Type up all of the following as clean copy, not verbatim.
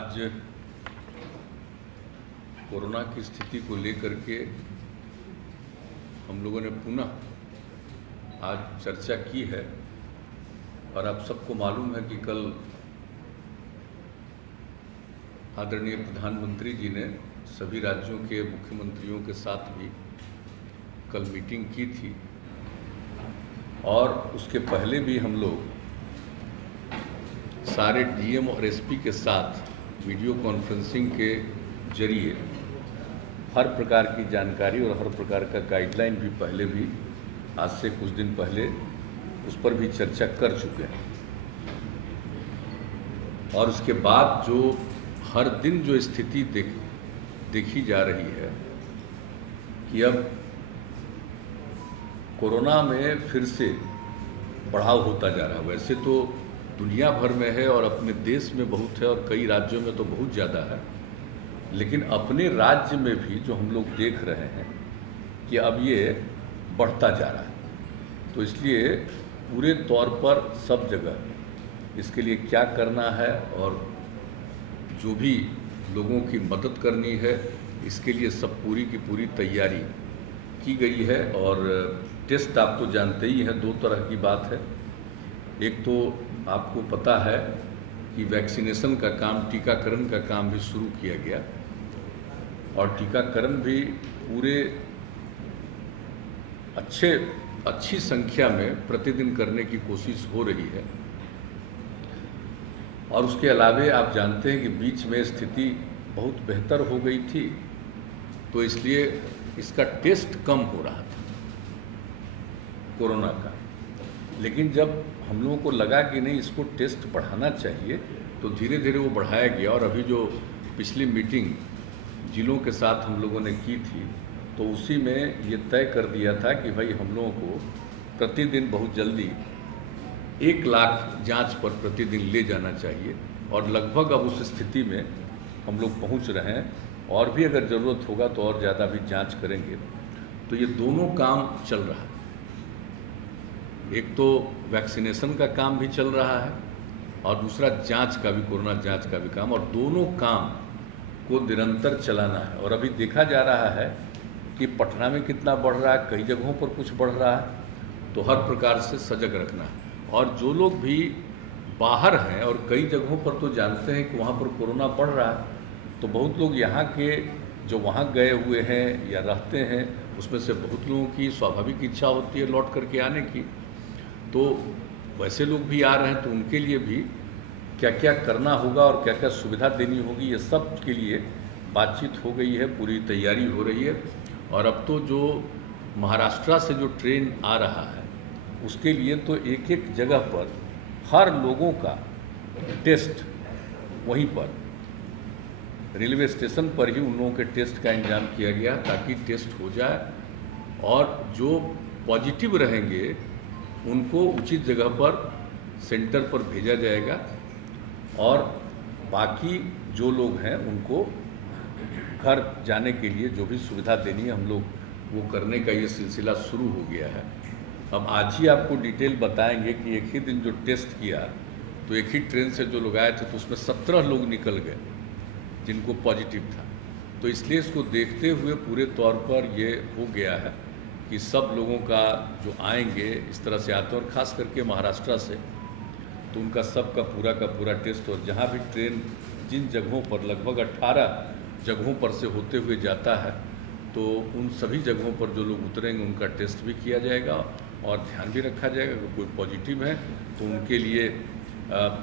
आज कोरोना की स्थिति को लेकर के हम लोगों ने पुनः आज चर्चा की है और आप सबको मालूम है कि कल आदरणीय प्रधानमंत्री जी ने सभी राज्यों के मुख्यमंत्रियों के साथ भी कल मीटिंग की थी और उसके पहले भी हम लोग सारे डीएम और एसपी के साथ वीडियो कॉन्फ्रेंसिंग के जरिए हर प्रकार की जानकारी और हर प्रकार का गाइडलाइन भी पहले भी आज से कुछ दिन पहले उस पर भी चर्चा कर चुके हैं। और उसके बाद जो हर दिन जो स्थिति देखी जा रही है कि अब कोरोना में फिर से बढ़ाव होता जा रहा है। वैसे तो दुनिया भर में है और अपने देश में बहुत है और कई राज्यों में तो बहुत ज़्यादा है, लेकिन अपने राज्य में भी जो हम लोग देख रहे हैं कि अब ये बढ़ता जा रहा है। तो इसलिए पूरे तौर पर सब जगह इसके लिए क्या करना है और जो भी लोगों की मदद करनी है इसके लिए सब पूरी की पूरी तैयारी की गई है। और टेस्ट आप तो जानते ही हैं, दो तरह की बात है। एक तो आपको पता है कि वैक्सीनेशन का काम, टीकाकरण का काम भी शुरू किया गया और टीकाकरण भी पूरे अच्छी संख्या में प्रतिदिन करने की कोशिश हो रही है। और उसके अलावे आप जानते हैं कि बीच में स्थिति बहुत बेहतर हो गई थी, तो इसलिए इसका टेस्ट कम हो रहा था कोरोना का। लेकिन जब हम लोगों को लगा कि नहीं, इसको टेस्ट बढ़ाना चाहिए, तो धीरे धीरे वो बढ़ाया गया। और अभी जो पिछली मीटिंग जिलों के साथ हम लोगों ने की थी, तो उसी में ये तय कर दिया था कि भाई हम लोगों को प्रतिदिन बहुत जल्दी 1 लाख जांच पर प्रतिदिन ले जाना चाहिए। और लगभग अब उस स्थिति में हम लोग पहुंच रहे हैं और भी अगर ज़रूरत होगा तो और ज़्यादा भी जांच करेंगे। तो ये दोनों काम चल रहा है। एक तो वैक्सीनेशन का काम भी चल रहा है और दूसरा जांच का भी, कोरोना जांच का भी काम, और दोनों काम को निरंतर चलाना है। और अभी देखा जा रहा है कि पटना में कितना बढ़ रहा है, कई जगहों पर कुछ बढ़ रहा है, तो हर प्रकार से सजग रखना है। और जो लोग भी बाहर हैं और कई जगहों पर तो जानते हैं कि वहाँ पर कोरोना बढ़ रहा है, तो बहुत लोग यहाँ के जो वहाँ गए हुए हैं या रहते हैं, उसमें से बहुत लोगों की स्वाभाविक इच्छा होती है लौट करके आने की। तो वैसे लोग भी आ रहे हैं, तो उनके लिए भी क्या क्या करना होगा और क्या क्या सुविधा देनी होगी, ये सब के लिए बातचीत हो गई है, पूरी तैयारी हो रही है। और अब तो जो महाराष्ट्र से जो ट्रेन आ रहा है, उसके लिए तो एक एक जगह पर हर लोगों का टेस्ट वहीं पर रेलवे स्टेशन पर ही उन लोगों के टेस्ट का इंतजाम किया गया ताकि टेस्ट हो जाए। और जो पॉजिटिव रहेंगे उनको उचित जगह पर सेंटर पर भेजा जाएगा और बाकी जो लोग हैं उनको घर जाने के लिए जो भी सुविधा देनी है हम लोग वो करने का ये सिलसिला शुरू हो गया है। अब आज ही आपको डिटेल बताएंगे कि एक ही दिन जो टेस्ट किया, तो एक ही ट्रेन से जो लोग आए थे तो उसमें 17 लोग निकल गए जिनको पॉजिटिव था। तो इसलिए इसको देखते हुए पूरे तौर पर ये हो गया है कि सब लोगों का जो आएंगे इस तरह से आते हैं, और ख़ास करके महाराष्ट्र से, तो उनका सब का पूरा टेस्ट। और जहाँ भी ट्रेन जिन जगहों पर लगभग 18 जगहों पर से होते हुए जाता है, तो उन सभी जगहों पर जो लोग उतरेंगे उनका टेस्ट भी किया जाएगा और ध्यान भी रखा जाएगा कि कोई पॉजिटिव है तो उनके लिए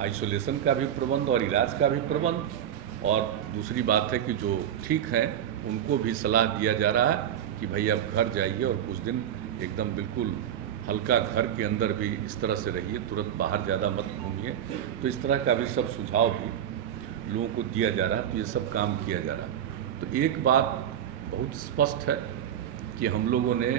आइसोलेशन का भी प्रबंध और इलाज का भी प्रबंध। और दूसरी बात है कि जो ठीक हैं उनको भी सलाह दिया जा रहा है कि भाई आप घर जाइए और कुछ दिन एकदम बिल्कुल हल्का घर के अंदर भी इस तरह से रहिए, तुरंत बाहर ज़्यादा मत घूमिए। तो इस तरह का भी सब सुझाव भी लोगों को दिया जा रहा है, तो ये सब काम किया जा रहा है। तो एक बात बहुत स्पष्ट है कि हम लोगों ने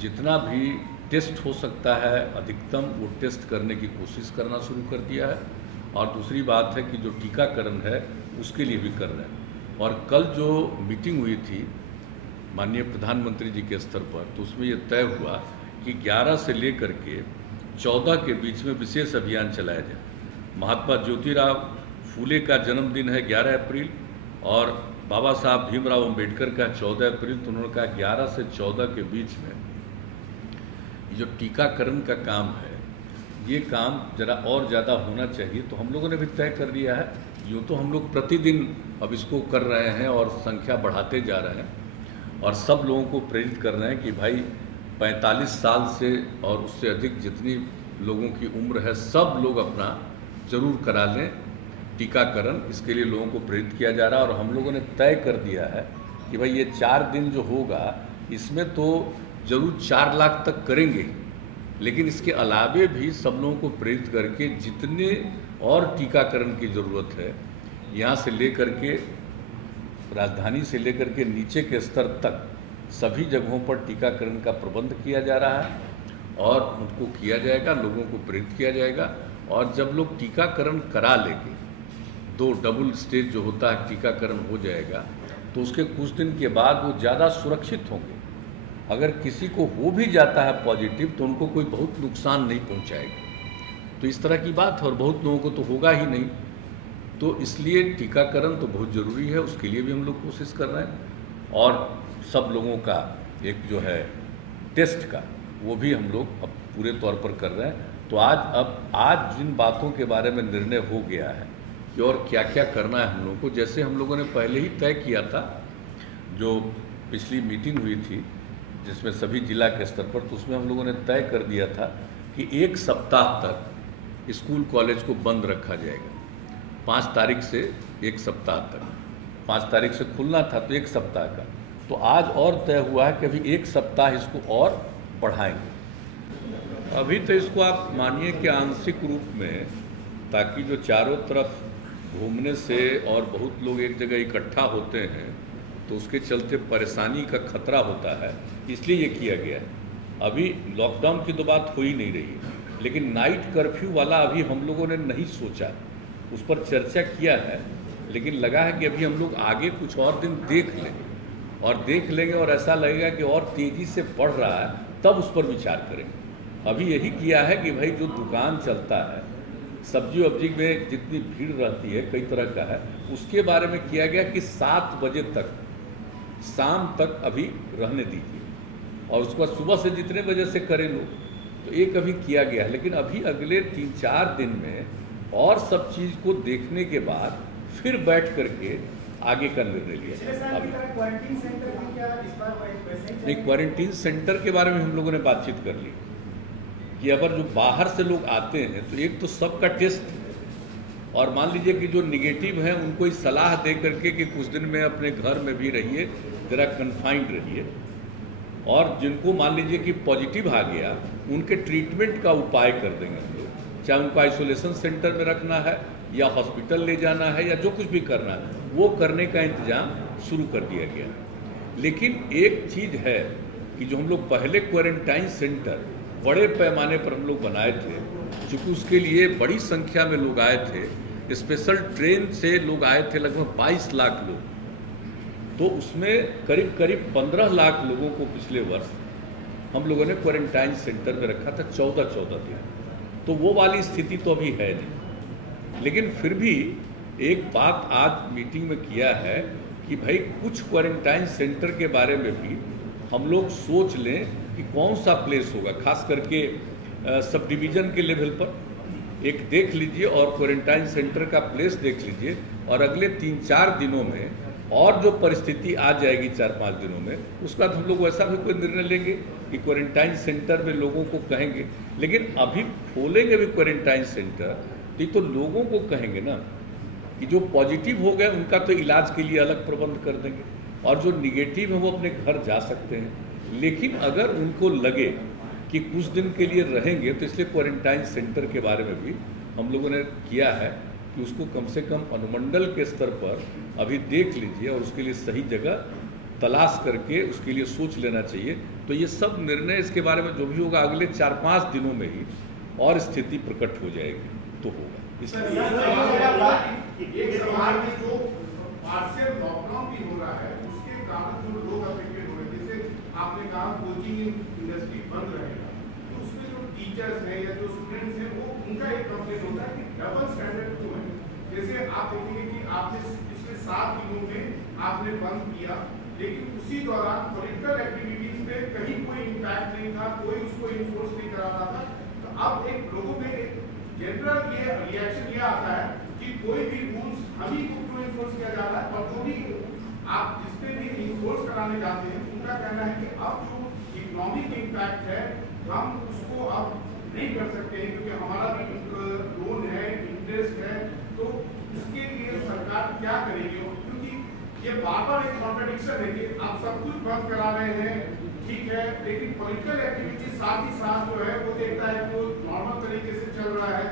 जितना भी टेस्ट हो सकता है अधिकतम वो टेस्ट करने की कोशिश करना शुरू कर दिया है। और दूसरी बात है कि जो टीकाकरण है उसके लिए भी कर रहे हैं। और कल जो मीटिंग हुई थी माननीय प्रधानमंत्री जी के स्तर पर, तो उसमें ये तय हुआ कि 11 से लेकर के 14 के बीच में विशेष अभियान चलाया जाए। महात्मा ज्योतिराव फूले का जन्मदिन है 11 अप्रैल और बाबा साहब भीमराव अंबेडकर का 14 अप्रैल, तो उन्होंने कहा 11 से 14 के बीच में जो टीकाकरण का काम है ये काम जरा और ज़्यादा होना चाहिए। तो हम लोगों ने भी तय कर लिया है, यूँ तो हम लोग प्रतिदिन अब इसको कर रहे हैं और संख्या बढ़ाते जा रहे हैं और सब लोगों को प्रेरित कर रहे हैं कि भाई 45 साल से और उससे अधिक जितनी लोगों की उम्र है सब लोग अपना ज़रूर करा लें टीकाकरण। इसके लिए लोगों को प्रेरित किया जा रहा है और हम लोगों ने तय कर दिया है कि भाई ये 4 दिन जो होगा इसमें तो ज़रूर 4 लाख तक करेंगे, लेकिन इसके अलावे भी सब लोगों को प्रेरित करके जितने और टीकाकरण की ज़रूरत है यहाँ से लेकर के राजधानी से लेकर के नीचे के स्तर तक सभी जगहों पर टीकाकरण का प्रबंध किया जा रहा है और उनको किया जाएगा, लोगों को प्रेरित किया जाएगा। और जब लोग टीकाकरण करा लेंगे, 2 डबल स्टेज जो होता है टीकाकरण हो जाएगा, तो उसके कुछ दिन के बाद वो ज़्यादा सुरक्षित होंगे। अगर किसी को हो भी जाता है पॉजिटिव तो उनको कोई बहुत नुकसान नहीं पहुंचाएगा। तो इस तरह की बात है और बहुत लोगों को तो होगा ही नहीं। तो इसलिए टीकाकरण तो बहुत ज़रूरी है, उसके लिए भी हम लोग कोशिश कर रहे हैं और सब लोगों का एक जो है टेस्ट का वो भी हम लोग अब पूरे तौर पर कर रहे हैं। तो आज जिन बातों के बारे में निर्णय हो गया है कि और क्या क्या करना है हम लोगों को, जैसे हम लोगों ने पहले ही तय किया था, जो पिछली मीटिंग हुई थी जिसमें सभी जिला के स्तर पर, तो उसमें हम लोगों ने तय कर दिया था कि 1 सप्ताह तक स्कूल कॉलेज को बंद रखा जाएगा। 5 तारीख से 1 सप्ताह तक, 5 तारीख से खुलना था तो 1 सप्ताह का, तो आज और तय हुआ है कि अभी 1 सप्ताह इसको और बढ़ाएंगे। अभी तो इसको आप मानिए कि आंशिक रूप में, ताकि जो चारों तरफ घूमने से और बहुत लोग एक जगह इकट्ठा होते हैं तो उसके चलते परेशानी का खतरा होता है, इसलिए ये किया गया है। अभी लॉकडाउन की तो बात हो ही नहीं रही है, लेकिन नाइट कर्फ्यू वाला अभी हम लोगों ने नहीं सोचा, उस पर चर्चा किया है, लेकिन लगा है कि अभी हम लोग आगे कुछ और दिन देख लेंगे और ऐसा लगेगा कि और तेज़ी से बढ़ रहा है तब उस पर विचार करेंगे। अभी यही किया है कि भाई जो दुकान चलता है, सब्जी वब्जी में जितनी भीड़ रहती है कई तरह का है, उसके बारे में किया गया कि 7 बजे तक शाम तक अभी रहने दीजिए और उसके बाद सुबह से जितने बजे से करें लोग, तो एक अभी किया गया है। लेकिन अभी अगले 3-4 दिन में और सब चीज़ को देखने के बाद फिर बैठ करके आगे का निर्णय लिया। अभी नहीं, क्वारंटीन सेंटर के बारे में हम लोगों ने बातचीत कर ली कि अगर जो बाहर से लोग आते हैं तो एक तो सबका टेस्ट, और मान लीजिए कि जो निगेटिव हैं उनको इस सलाह दे करके कि कुछ दिन में अपने घर में भी रहिए, जरा कन्फाइंड रहिए, और जिनको मान लीजिए कि पॉजिटिव आ गया उनके ट्रीटमेंट का उपाय कर देंगे हम लोग, चाहे उनको आइसोलेशन सेंटर में रखना है या हॉस्पिटल ले जाना है या जो कुछ भी करना है वो करने का इंतजाम शुरू कर दिया गया। लेकिन एक चीज़ है कि जो हम लोग पहले क्वारंटाइन सेंटर बड़े पैमाने पर हम लोग बनाए थे, चूँकि उसके लिए बड़ी संख्या में लोग आए थे, स्पेशल ट्रेन से लोग आए थे, लगभग 22 लाख लोग, तो उसमें करीब करीब 15 लाख लोगों को पिछले वर्ष हम लोगों ने क्वारंटाइन सेंटर में रखा था 14-14 दिन। तो वो वाली स्थिति तो अभी है नहीं, लेकिन फिर भी एक बात आज मीटिंग में किया है कि भाई कुछ क्वारंटाइन सेंटर के बारे में भी हम लोग सोच लें कि कौन सा प्लेस होगा, खास करके सब डिवीज़न के लेवल पर एक देख लीजिए और क्वारंटाइन सेंटर का प्लेस देख लीजिए, और अगले 3-4 दिनों में और जो परिस्थिति आ जाएगी 4-5 दिनों में, उसका हम लोग वैसा भी कोई निर्णय लेंगे कि क्वारंटाइन सेंटर में लोगों को कहेंगे। लेकिन अभी खोलेंगे भी क्वारंटाइन सेंटर तो लोगों को कहेंगे ना कि जो पॉजिटिव हो गए उनका तो इलाज के लिए अलग प्रबंध कर देंगे, और जो निगेटिव है वो अपने घर जा सकते हैं। लेकिन अगर उनको लगे कि कुछ दिन के लिए रहेंगे, तो इसलिए क्वारंटाइन सेंटर के बारे में भी हम लोगों ने किया है कि उसको कम से कम अनुमंडल के स्तर पर अभी देख लीजिए और उसके लिए सही जगह तलाश करके उसके लिए सोच लेना चाहिए। तो ये सब निर्णय इसके बारे में जो भी होगा अगले 4-5 दिनों में ही और स्थिति प्रकट हो जाएगी तो होगा। एक समाज में जो पार्शियल लॉकडाउन भी हो रहा है उसके कारण जो लोग अफेक्टेड हो रहे हैं, जैसे आपने कहा कोचिंग इंडस्ट्री बंद रहेगा, तो उसमें जो टीचर्स हैं या जो स्टूडेंट्स हैं वो उनका एक कंप्लेंट होता है कि डबल स्टैंडर्ड क्यों है। जैसे आप देखेंगे कि आपने पिछले 7 दिनों में आपने बंद किया, लेकिन उसी दौरान पॉलिटिकल एक्टिविटीज पे कहीं कोई इम्पैक्ट नहीं था, कोई उसको इन्फोर्स नहीं करा रहा था। तो अब एक लोगों में जनरल ये रिएक्शन ये आता है कि कोई भी रूल्स हम ही को क्यों इन्फोर्स किया जा रहा है, और जो भी आप जिसपे भी इन्फोर्स कराने जाते हैं उनका कहना है कि अब जो इकोनॉमिक इम्पैक्ट है हम उसको अब नहीं कर सकते हैं, क्योंकि हमारा भी लोन है, इंटरेस्ट है, तो इसके लिए सरकार क्या करेगी? क्योंकि ये बार-बार एक कॉन्ट्रडिक्शन है कि आप सब कुछ बंद करा रहे हैं, ठीक है, लेकिन पॉलिटिकल एक्टिविटी साथ ही साथ जो है वो देखता है कि वो नॉर्मल तरीके से चल रहा है।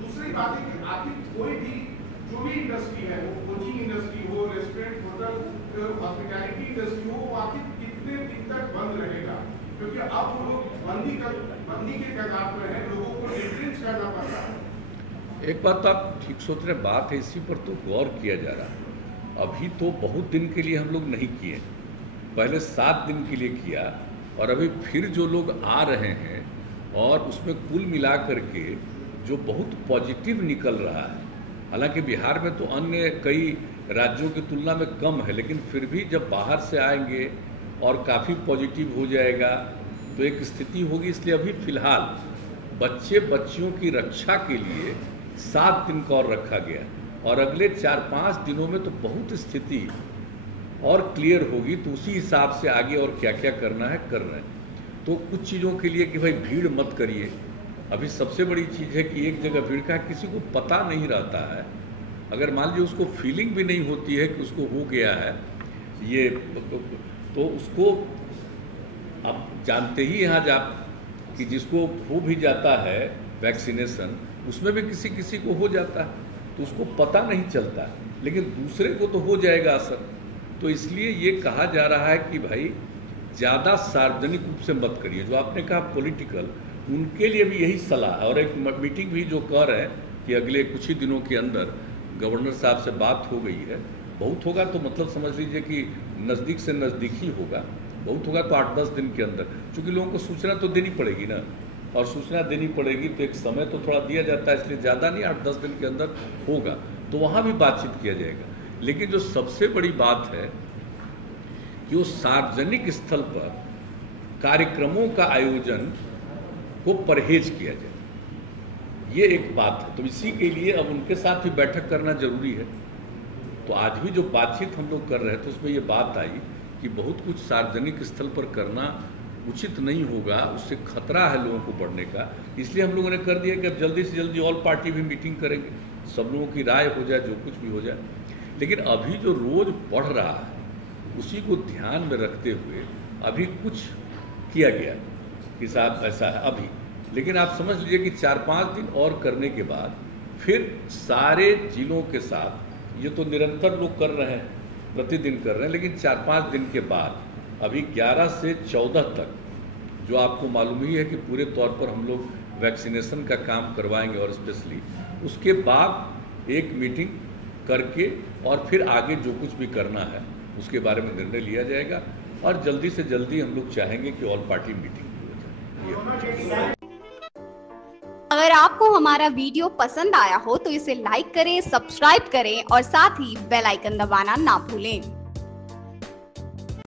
दूसरी बात है कि आखिर कोई भी जो भी इंडस्ट्री है, वो कोचिंग इंडस्ट्री हो, रेस्टोरेंट, होटल, हॉस्पिटैलिटी इंडस्ट्री हो, वो आखिर कितने दिन तक बंद रहेगा? क्योंकि अब वो लोग बंदी के कगार पर हैं, लोगों को रिट्रेंच करना पड़ रहा है। एक बात तो आप ठीक सोच रहे, बात है इसी पर तो गौर किया जा रहा है। अभी तो बहुत दिन के लिए हम लोग नहीं किए, पहले 7 दिन के लिए किया, और अभी फिर जो लोग आ रहे हैं और उसमें कुल मिला करके जो बहुत पॉजिटिव निकल रहा है, हालांकि बिहार में तो अन्य कई राज्यों की तुलना में कम है, लेकिन फिर भी जब बाहर से आएंगे और काफ़ी पॉजिटिव हो जाएगा तो एक स्थिति होगी। इसलिए अभी फ़िलहाल बच्चियों की रक्षा के लिए 7 दिन का और रखा गया, और अगले 4-5 दिनों में तो बहुत स्थिति और क्लियर होगी, तो उसी हिसाब से आगे और क्या क्या करना है कर रहे हैं। तो कुछ चीज़ों के लिए कि भाई भीड़ मत करिए, अभी सबसे बड़ी चीज़ है कि एक जगह भीड़ का किसी को पता नहीं रहता है, अगर मान लीजिए उसको फीलिंग भी नहीं होती है कि उसको हो गया है ये, तो उसको आप जानते ही यहाँ जा कि जिसको हो भी जाता है वैक्सीनेशन, उसमें भी किसी किसी को हो जाता है तो उसको पता नहीं चलता, लेकिन दूसरे को तो हो जाएगा असर। तो इसलिए ये कहा जा रहा है कि भाई ज़्यादा सार्वजनिक रूप से मत करिए। जो आपने कहा पॉलिटिकल, उनके लिए भी यही सलाह है, और एक मीटिंग भी जो कह रहे हैं कि अगले कुछ ही दिनों के अंदर गवर्नर साहब से बात हो गई है। बहुत होगा तो मतलब समझ लीजिए कि नज़दीक से नज़दीक ही होगा, बहुत होगा तो 8-10 दिन के अंदर, क्योंकि लोगों को सूचना तो देनी पड़ेगी ना, और सूचना देनी पड़ेगी तो एक समय तो थोड़ा दिया जाता है, इसलिए ज़्यादा नहीं 8-10 दिन के अंदर होगा, तो वहाँ भी बातचीत किया जाएगा। लेकिन जो सबसे बड़ी बात है कि वो सार्वजनिक स्थल पर कार्यक्रमों का आयोजन को परहेज किया जाए, ये एक बात है। तो इसी के लिए अब उनके साथ भी बैठक करना जरूरी है। तो आज भी जो बातचीत हम लोग कर रहे थे उसमें ये बात आई कि बहुत कुछ सार्वजनिक स्थल पर करना उचित नहीं होगा, उससे खतरा है लोगों को बढ़ने का। इसलिए हम लोगों ने कर दिया कि अब जल्दी से जल्दी ऑल पार्टी भी मीटिंग करेंगे, सब लोगों की राय हो जाए, जो कुछ भी हो जाए। लेकिन अभी जो रोज बढ़ रहा है उसी को ध्यान में रखते हुए अभी कुछ किया गया कि साहब ऐसा है अभी, लेकिन आप समझ लीजिए कि 4-5 दिन और करने के बाद फिर सारे जिलों के साथ, ये तो निरंतर लोग कर रहे हैं, प्रतिदिन कर रहे हैं, लेकिन 4-5 दिन के बाद अभी 11 से 14 तक जो आपको मालूम ही है कि पूरे तौर पर हम लोग वैक्सीनेशन का काम करवाएंगे, और स्पेशली उसके बाद एक मीटिंग करके और फिर आगे जो कुछ भी करना है उसके बारे में निर्णय लिया जाएगा, और जल्दी से जल्दी हम लोग चाहेंगे कि ऑल पार्टी मीटिंग हो जाए। अगर आपको हमारा वीडियो पसंद आया हो तो इसे लाइक करें, सब्सक्राइब करें और साथ ही बेल आइकन दबाना ना भूलें।